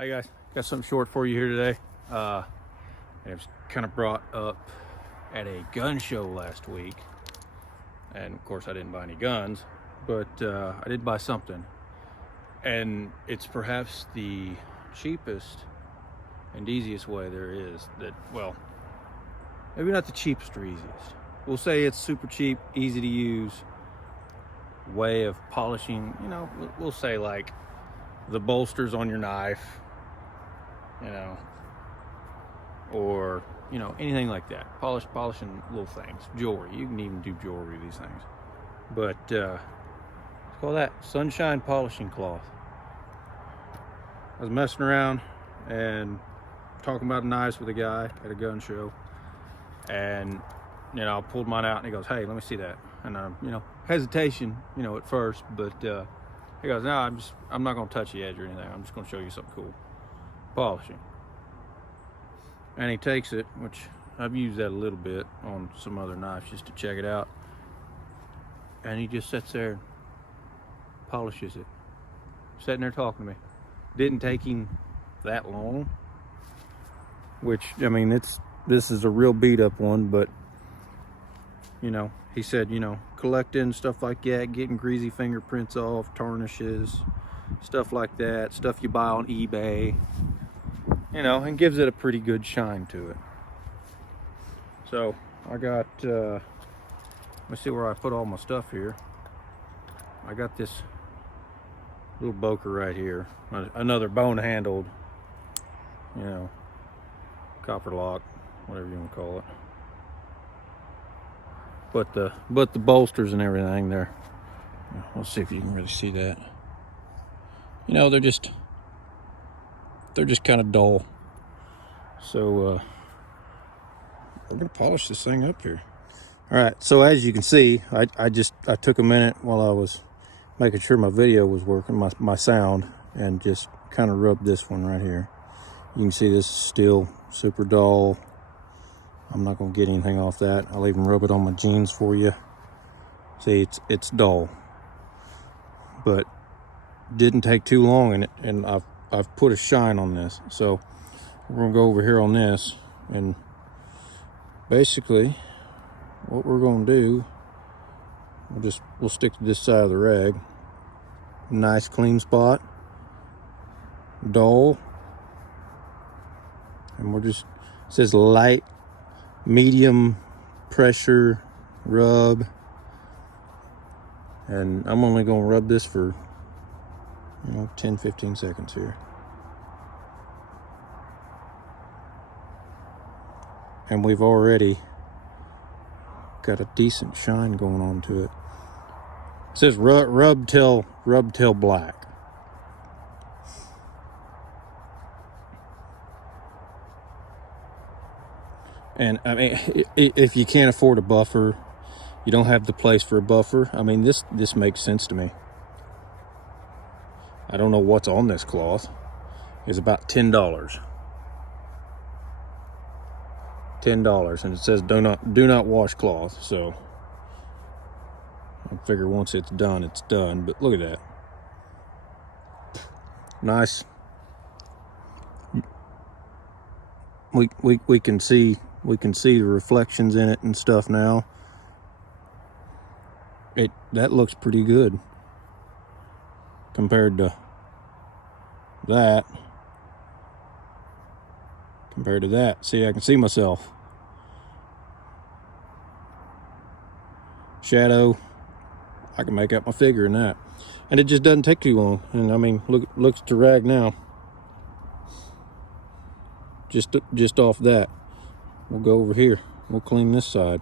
Hi guys, got something short for you here today. It was kind of brought up at a gun show last week, and of course I didn't buy any guns, but I did buy something, and it's perhaps the cheapest and easiest way there is that, well, maybe not the cheapest or easiest. We'll say it's super cheap, easy to use way of polishing, we'll say like the bolsters on your knife, or anything like that. Polishing little things, jewelry. You can even do jewelry, these things. But let's call that sunshine polishing cloth. I was messing around and talking about knives with a guy at a gun show, and I pulled mine out and he goes, "Hey, let me see that." And hesitation, at first, but he goes, "No, I'm not gonna touch the edge or anything. I'm just gonna show you something cool, polishing." And he takes it, which I've used that a little bit on some other knives just to check it out, and he just sits there and polishes it, sitting there talking to me. Didn't take him that long, which, this is a real beat up one, but he said, collecting stuff like that, getting greasy fingerprints off, tarnishes, stuff like that, stuff you buy on eBay, and gives it a pretty good shine to it. So I got, let me see where I put all my stuff here. I got this little boker right here, another bone handled, copper lock, whatever you want to call it. But the bolsters and everything there, let's see if you can really see that. They're just kind of dull. So we're gonna polish this thing up here. All right, so as you can see, I took a minute while I was making sure my video was working, my sound, and just kind of rubbed this one right here. You can see this is still super dull. I'm not gonna get anything off that. I'll even rub it on my jeans for you. See, it's dull, but didn't take too long, and I've put a shine on this. So we're gonna go over here on this, and basically what we're gonna do, we'll stick to this side of the rag. Nice clean spot, dull, and it says light medium pressure rub, and I'm only gonna rub this for 10-15 seconds here. And we've already got a decent shine going on to it. It says rub till black. And if you can't afford a buffer, you don't have the place for a buffer, this makes sense to me. I don't know what's on this cloth. It's about $10. $10, and it says do not wash cloth. So I figure once it's done, it's done. But look at that, nice. We can see the reflections in it and stuff now. That looks pretty good compared to that. See, I can see myself. Shadow, I can make out my figure in that. And it just doesn't take too long. And look at the rag now. Just off that. We'll go over here. We'll clean this side.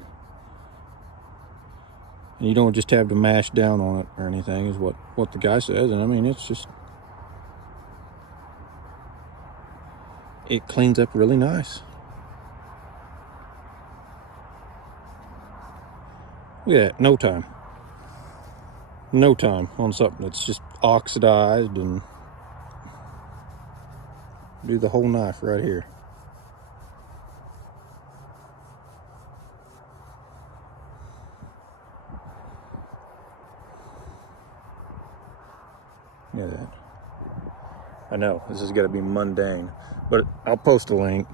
And you don't just have to mash down on it or anything, is what the guy says. And it's just, it cleans up really nice. Look at that, no time on something that's just oxidized, and do the whole knife right here. Look at that. know this is gonna be mundane, but I'll post a link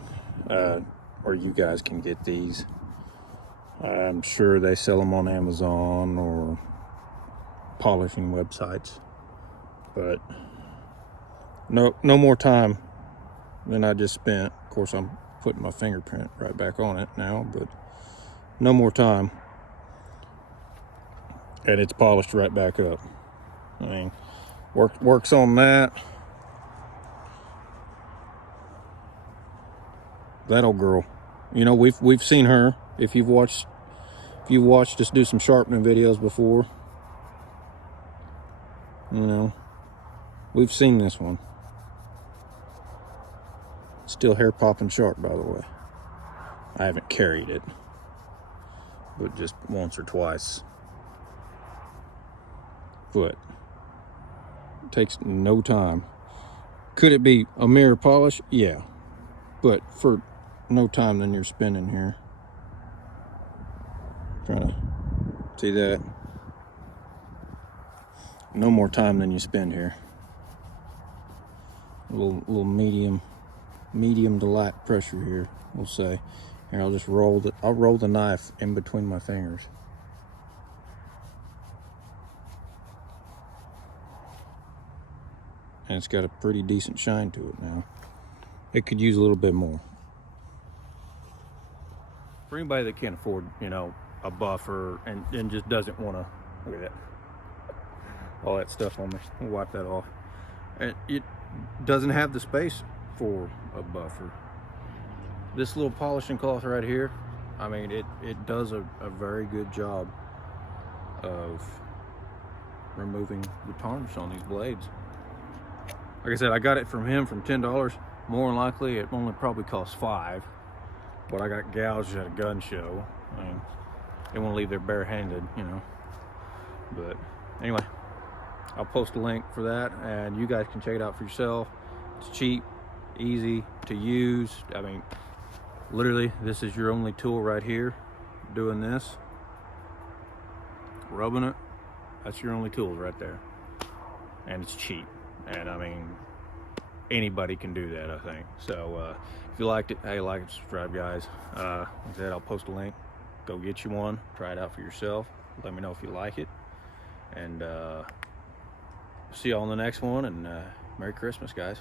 where you guys can get these. I'm sure they sell them on Amazon or polishing websites, but no more time than I just spent. Of course, I'm putting my fingerprint right back on it now, but no more time, and it's polished right back up. I mean, works on that. That old girl, you know, we've seen her. If you've watched us do some sharpening videos before, you know, we've seen this one. Still hair popping sharp, by the way. I haven't carried it, but just once or twice. But it takes no time. Could it be a mirror polish? Yeah, but for no time than you're spending here. Trying to see that. No more time than you spend here. A little medium to light pressure here, we'll say. Here, I'll roll the knife in between my fingers. And it's got a pretty decent shine to it now. It could use a little bit more. For anybody that can't afford, you know, a buffer and just doesn't want to, look at that, all that stuff on me. We'll wipe that off. And it doesn't have the space for a buffer. This little polishing cloth right here, I mean, it does a very good job of removing the tarnish on these blades. Like I said, I got it from him from $10. More than likely, it only probably costs $5. But I got gouged at a gun show. I mean, they want to leave there barehanded, you know. But anyway, I'll post a link for that, and you guys can check it out for yourself. It's cheap, easy to use. I mean, literally, this is your only tool right here. Doing this, rubbing it, that's your only tool right there. And it's cheap. And I mean, anybody can do that, I think. So if you liked it, hey, like and subscribe, guys. Like I said, I'll post a link. Go get you one, try it out for yourself. Let me know if you like it, and see you all in the next one. And Merry Christmas, guys.